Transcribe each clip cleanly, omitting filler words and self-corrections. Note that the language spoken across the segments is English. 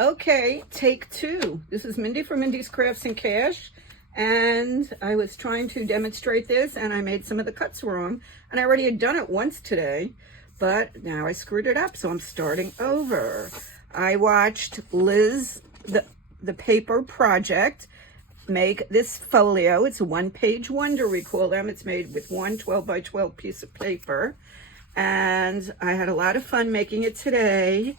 Okay, take two. This is Mindy from Mindy's Crafts and Cash, and I was trying to demonstrate this, and I made some of the cuts wrong, and I already had done it once today, but now I screwed it up, so I'm starting over. I watched Liz, the paper project, make this folio. It's a one-page wonder, we call them. It's made with one 12 by 12 piece of paper, and I had a lot of fun making it today.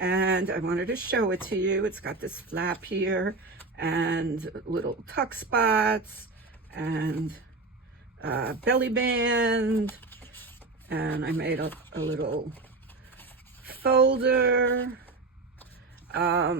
And I wanted to show it to you. It's got this flap here and little tuck spots and belly band. And I made a little folder, a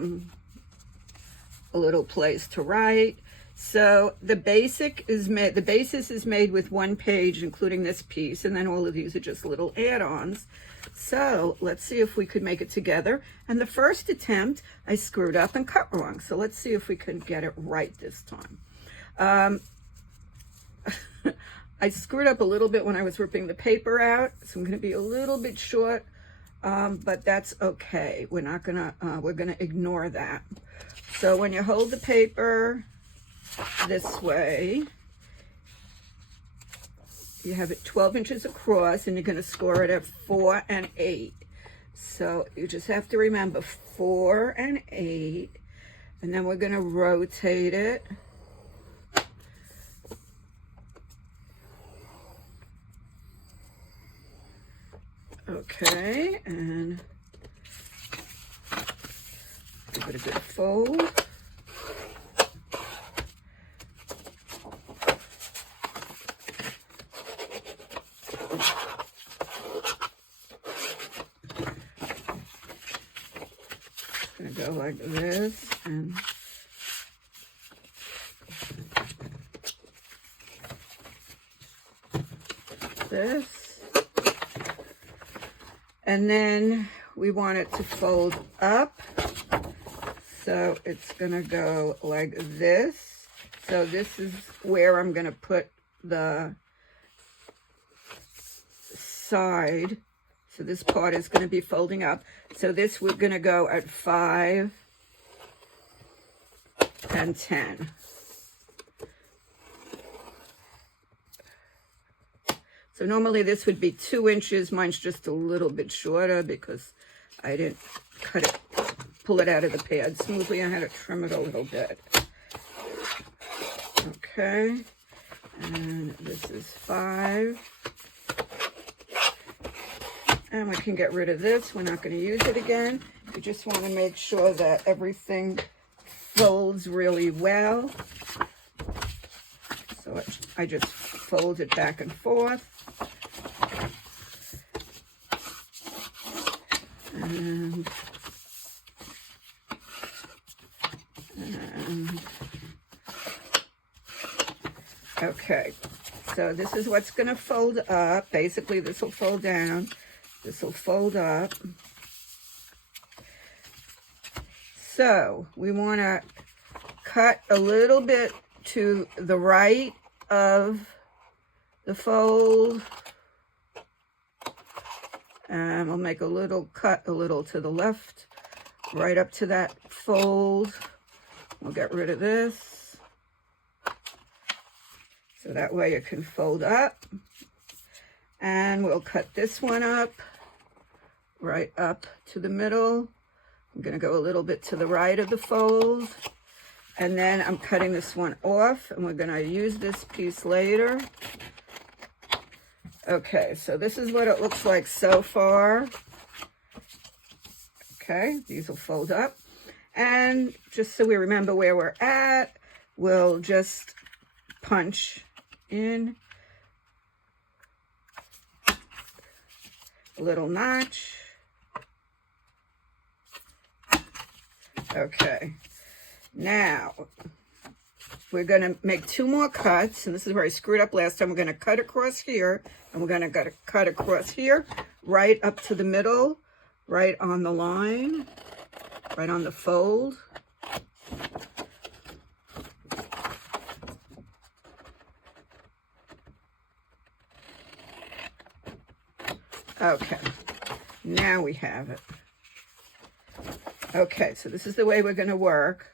little place to write. So the basis is made with one page, including this piece, and then all of these are just little add-ons. So let's see if we could make it together. And the first attempt, I screwed up and cut wrong. So let's see if we can get it right this time. I screwed up a little bit when I was ripping the paper out, so I'm going to be a little bit short, but that's okay. We're going to ignore that. So when you hold the paper this way, you have it 12 inches across, and you're going to score it at 4 and 8. So you just have to remember 4 and 8, and then we're going to rotate it. Okay, and give it a good fold. Gonna go like this and this, and then we want it to fold up, so it's gonna go like this. So this is where I'm gonna put the side. So this part is going to be folding up. So this we're going to go at 5 and 10. So normally this would be 2 inches. Mine's just a little bit shorter because I didn't pull it out of the pad smoothly. I had to trim it a little bit. Okay. And this is 5. And we can get rid of this. We're not going to use it again. You just want to make sure that everything folds really well. So I just fold it back and forth. And okay. So this is what's going to fold up. Basically, this will fold down. This will fold up. So we want to cut a little bit to the right of the fold. And we'll make a little cut a little to the left, right up to that fold. We'll get rid of this. So that way it can fold up. And we'll cut this one up, right up to the middle. I'm going to go a little bit to the right of the fold. And then I'm cutting this one off, and we're going to use this piece later. Okay, so this is what it looks like so far. Okay, these will fold up. And just so we remember where we're at, we'll just punch in a little notch. Okay, now we're going to make 2 more cuts, and this is where I screwed up last time. We're going to cut across here, and we're going to cut across here, right up to the middle, right on the line, right on the fold. Okay, now we have it. Okay, so this is the way we're going to work.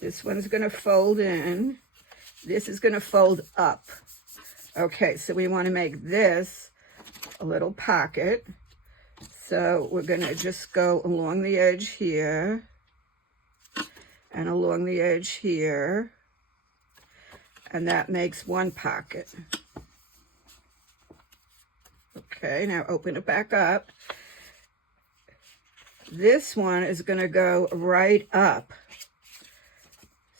This one's going to fold in. This is going to fold up. Okay, so we want to make this a little pocket. So we're going to just go along the edge here and along the edge here. And that makes one pocket. Okay, now open it back up. This one is going to go right up.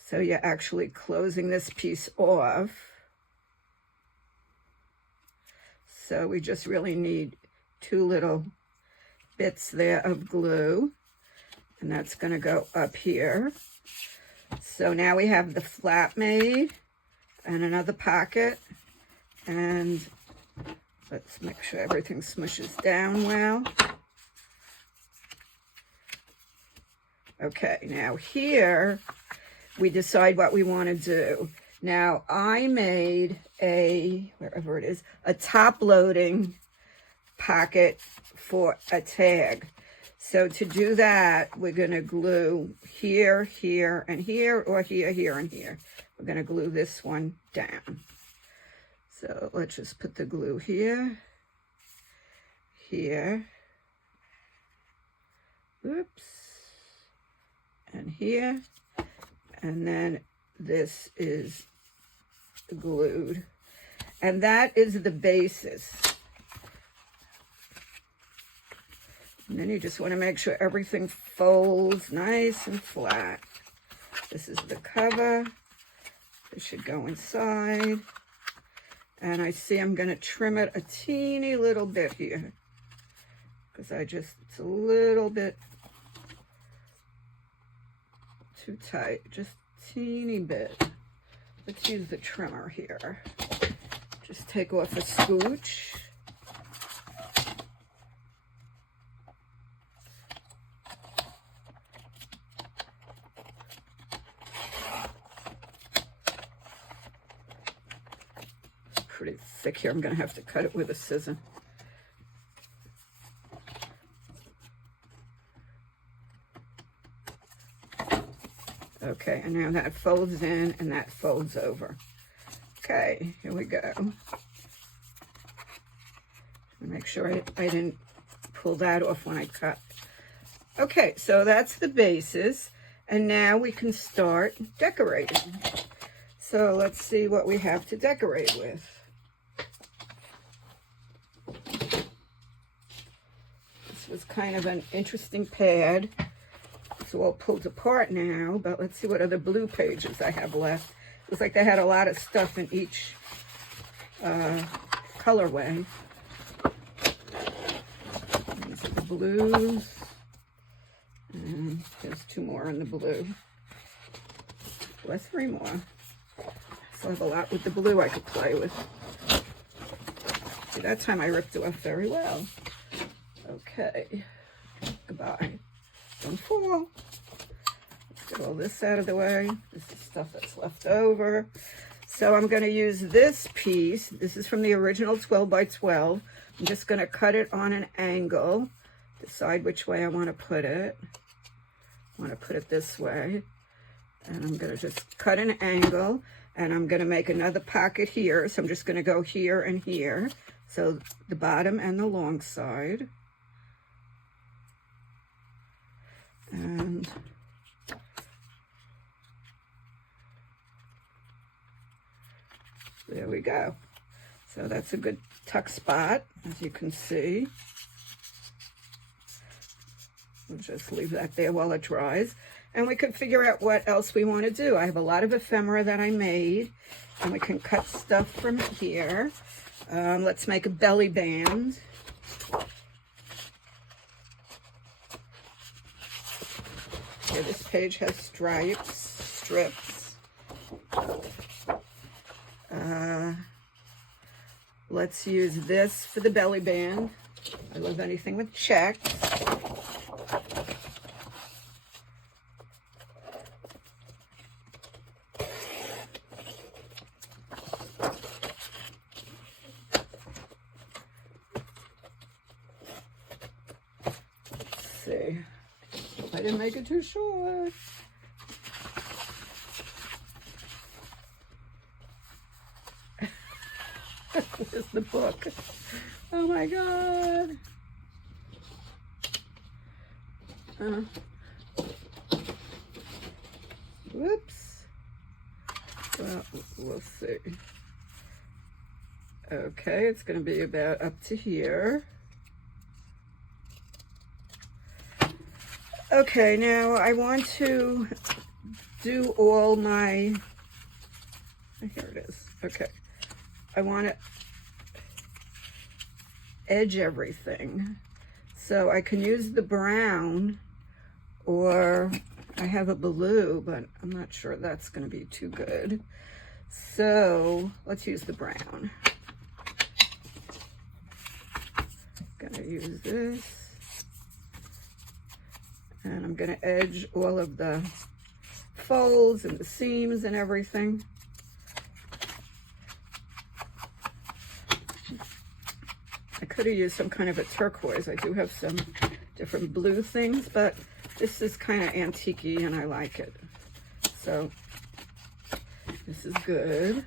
So you're actually closing this piece off. So we just really need two little bits there of glue. And that's going to go up here. So now we have the flap made and another pocket. And let's make sure everything smushes down well. Okay, now here we decide what we want to do. Now I made a, wherever it is, a top loading pocket for a tag. So to do that, we're going to glue here, here, and here, or here, here, and here. We're going to glue this one down. So let's just put the glue here, here, oops, and here, and then this is glued. And that is the basis. And then you just want to make sure everything folds nice and flat. This is the cover. This should go inside. And I see I'm going to trim it a teeny little bit here. Because it's a little bit too tight. Just a teeny bit. Let's use the trimmer here. Just take off a scooch. Pretty thick here. I'm going to have to cut it with a scissor. Okay, and now that folds in and that folds over. Okay, here we go. Make sure I didn't pull that off when I cut. Okay, so that's the basis. And now we can start decorating. So let's see what we have to decorate with. This was kind of an interesting pad. It's all pulled apart now, but let's see what other blue pages I have left. Looks like they had a lot of stuff in each colorway. These are the blues. And there's two more in the blue. Well, three more. I still have a lot with the blue I could play with. See, that time I ripped it off very well. Okay. Goodbye. Don't fall. Let's get all this out of the way. This is stuff that's left over. So I'm going to use this piece. This is from the original 12 by 12. I'm just going to cut it on an angle. Decide which way I want to put it. I want to put it this way. And I'm going to just cut an angle. And I'm going to make another pocket here. So I'm just going to go here and here. So the bottom and the long side. And there we go. So that's a good tuck spot, as you can see. We'll just leave that there while it dries. And we can figure out what else we want to do. I have a lot of ephemera that I made, and we can cut stuff from here. Let's make a belly band. Okay, this page has strips. Let's use this for the belly band. I love anything with checks. see. I didn't make it too short. Where's the book? Oh my God. Whoops. Well, we'll see. Okay, it's going to be about up to here. Okay, now I want to do all my, here it is. Okay, I want to edge everything. So I can use the brown, or I have a blue, but I'm not sure that's going to be too good. So let's use the brown. Gonna use this. And I'm going to edge all of the folds and the seams and everything. I could have used some kind of a turquoise. I do have some different blue things, but this is kind of antique-y and I like it. So this is good.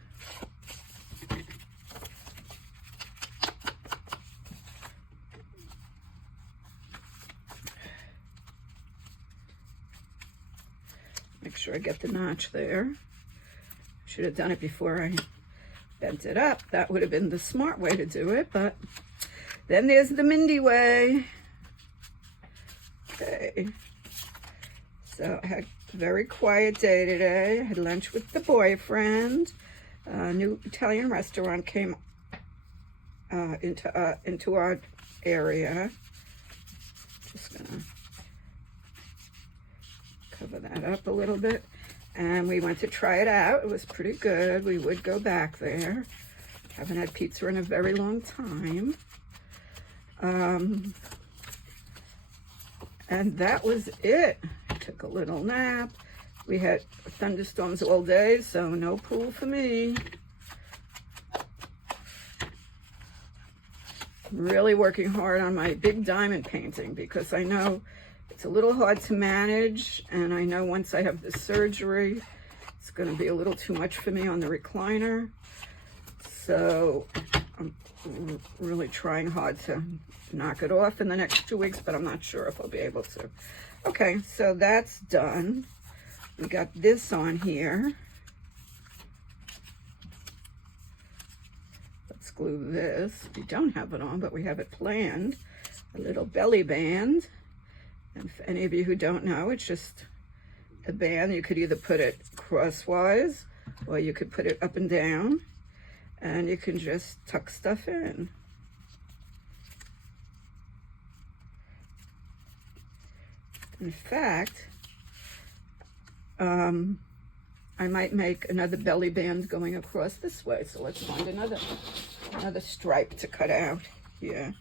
Make sure I get the notch there. Should have done it before I bent it up. That would have been the smart way to do it, but then there's the Mindy way. Okay. So I had a very quiet day today. I had lunch with the boyfriend. A new Italian restaurant came into our area. Just gonna cover that up a little bit, and we went to try it out. It was pretty good. We would go back there. Haven't had pizza in a very long time. And that was it. I took a little nap. We had thunderstorms all day, so no pool for me. I'm really working hard on my big diamond painting because I know it's a little hard to manage, and I know once I have the surgery, it's going to be a little too much for me on the recliner. So I'm really trying hard to knock it off in the next 2 weeks, but I'm not sure if I'll be able to. Okay, so that's done. We got this on here. Let's glue this. We don't have it on, but we have it planned. A little belly band. And for any of you who don't know, it's just a band. You could either put it crosswise or you could put it up and down, and you can just tuck stuff in. In fact, I might make another belly band going across this way. So let's find another stripe to cut out here.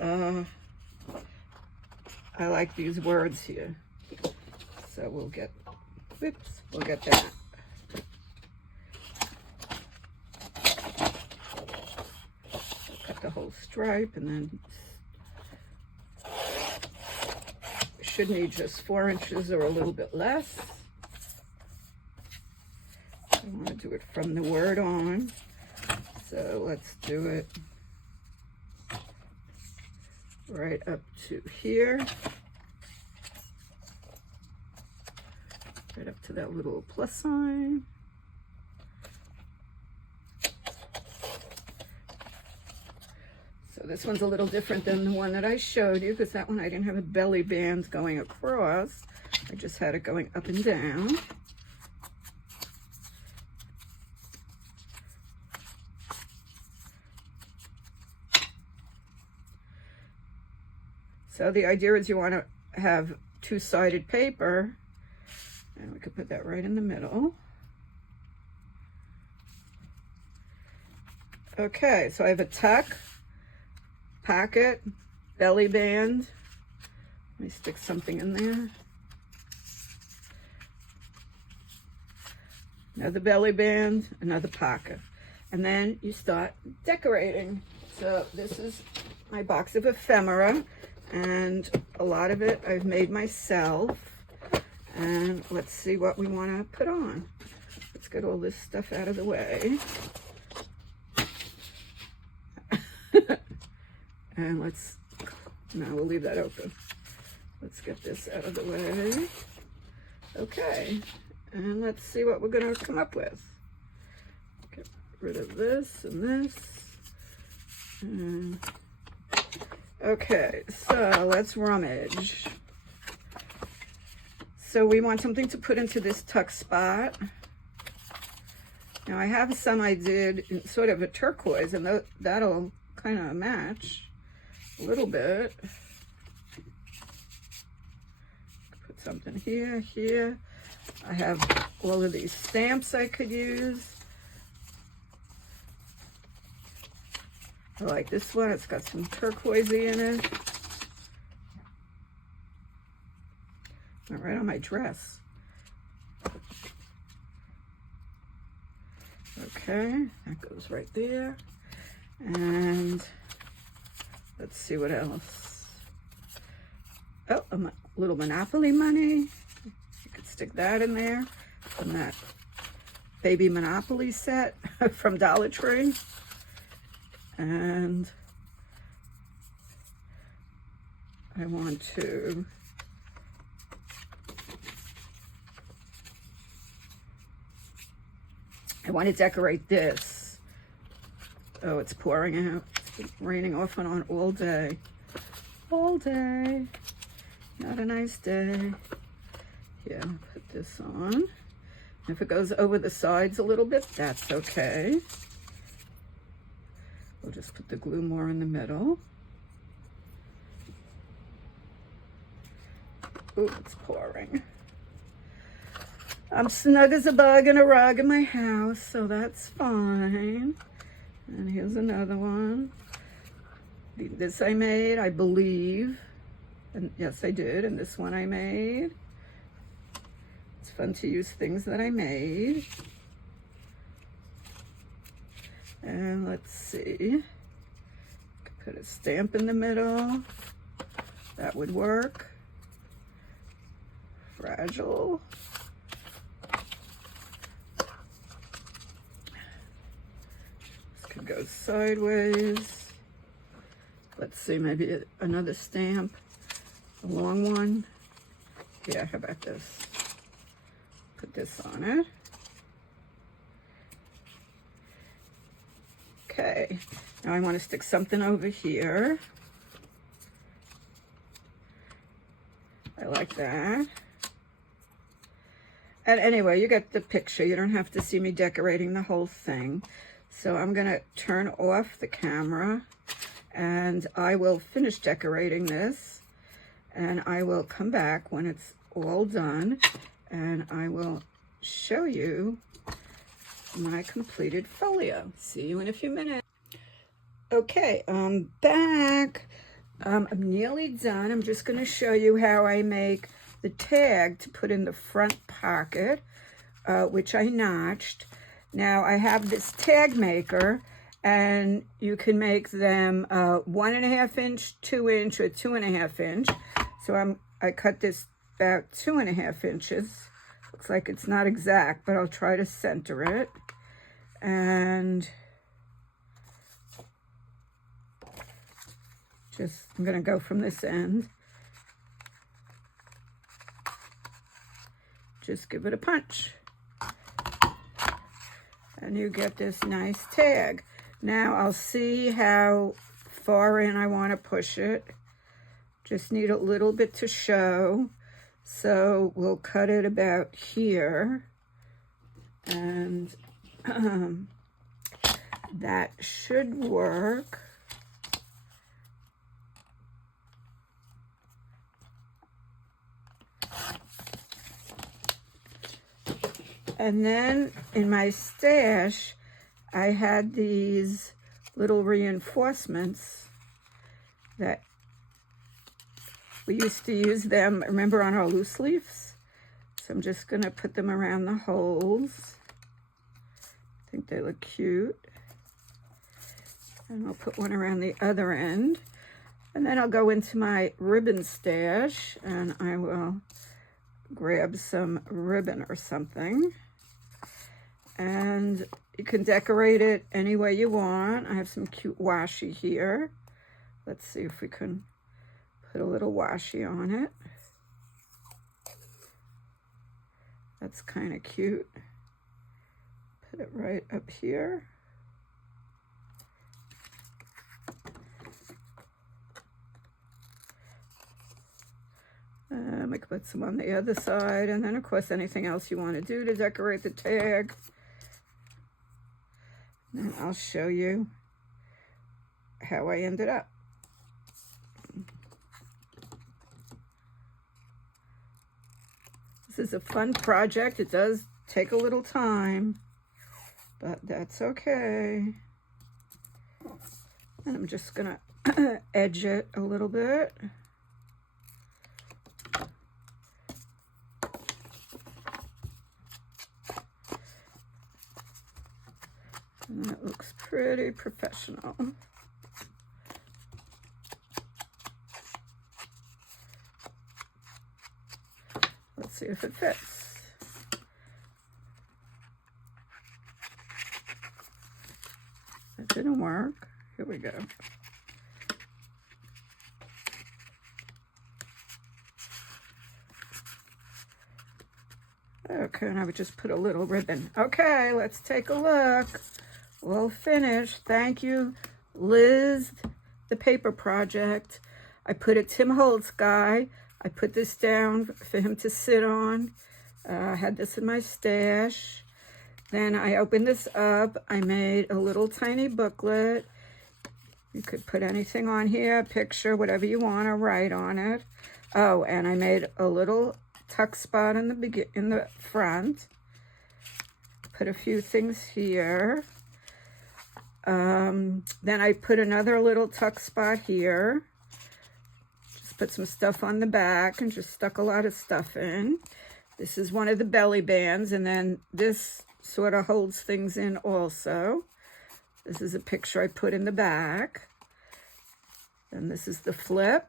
I like these words here. So we'll get that. Cut the whole stripe, and then should need just 4 inches or a little bit less. I want to do it from the word on. So let's do it right up to here, right up to that little plus sign. So this one's a little different than the one that I showed you, because that one I didn't have a belly band going across. I just had it going up and down. So the idea is you want to have two-sided paper, and we could put that right in the middle. Okay, so I have a tuck, pocket, belly band. Let me stick something in there. Another belly band, another pocket. And then you start decorating. So this is my box of ephemera, and a lot of it I've made myself. And let's see what we want to put on. Let's get all this stuff out of the way. And we'll leave that open. Let's get this out of the way. Okay, and let's see what we're going to come up with. Get rid of this and this. Okay, so let's rummage. So we want something to put into this tuck spot. Now I have some I did in sort of a turquoise, and that'll kind of match a little bit. Put something here, here. I have all of these stamps I could use. I like this one. It's got some turquoisey in it. Right on my dress. Okay, that goes right there. And let's see what else. Oh, a little Monopoly money. You could stick that in there from that baby Monopoly set from Dollar Tree. And I want to decorate this. Oh, it's pouring out. It's been raining off and on all day. All day. Not a nice day. Yeah, put this on. If it goes over the sides a little bit, that's okay. We'll just put the glue more in the middle. Ooh, it's pouring. I'm snug as a bug in a rug in my house, so that's fine. And here's another one. This I made, I believe. And yes, I did. And this one I made. It's fun to use things that I made. And let's see. Put a stamp in the middle. That would work. Fragile. This could go sideways. Let's see, maybe another stamp. A long one. Yeah, how about this? Put this on it. Okay, now I want to stick something over here. I like that. And anyway, you get the picture. You don't have to see me decorating the whole thing. So I'm going to turn off the camera and I will finish decorating this. And I will come back when it's all done and I will show you my completed folio. See you in a few minutes. Okay, I'm back. I'm nearly done. I'm just going to show you how I make the tag to put in the front pocket, which I notched. Now I have this tag maker, and you can make them 1.5 inch, 2 inch, or 2.5 inch. So I cut this about 2.5 inches. Looks like it's not exact, but I'll try to center it. And I'm going to go from this end. Just give it a punch. And you get this nice tag. Now I'll see how far in I want to push it. Just need a little bit to show. So we'll cut it about here. And that should work. And then in my stash, I had these little reinforcements that we used to use them, remember, on our loose leaves? So I'm just going to put them around the holes. I think they look cute. And I'll put one around the other end. And then I'll go into my ribbon stash and I will grab some ribbon or something. And you can decorate it any way you want. I have some cute washi here. Let's see if we can put a little washi on it. That's kind of cute. Put it right up here. I could put some on the other side, and then of course anything else you want to do to decorate the tag. And I'll show you how I ended up. This is a fun project. It does take a little time, but that's okay. And I'm just gonna edge it a little bit. And that looks pretty professional. Let's see if it fits. That didn't work. Here we go. Okay, and I would just put a little ribbon. Okay, let's take a look. Well finished. Thank you, Liz, the paper project. I put a Tim Holtz guy. I put this down for him to sit on. I had this in my stash. Then I opened this up. I made a little tiny booklet. You could put anything on here, a picture, whatever you want to write on it. Oh, and I made a little tuck spot in the front. Put a few things here. Then I put another little tuck spot here. Just put some stuff on the back and just stuck a lot of stuff in. This is one of the belly bands, and then this sort of holds things in also. This is a picture I put in the back. And this is the flip.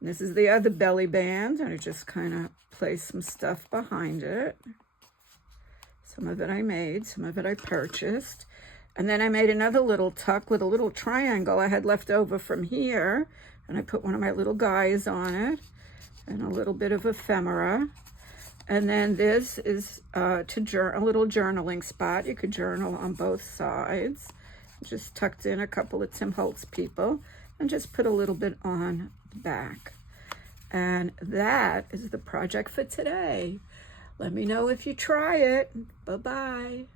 And this is the other belly band, and I just kind of placed some stuff behind it. Some of it I made, some of it I purchased. And then I made another little tuck with a little triangle I had left over from here. And I put one of my little guys on it and a little bit of ephemera. And then this is a little journaling spot. You could journal on both sides. Just tucked in a couple of Tim Holtz people and just put a little bit on the back. And that is the project for today. Let me know if you try it. Bye-bye.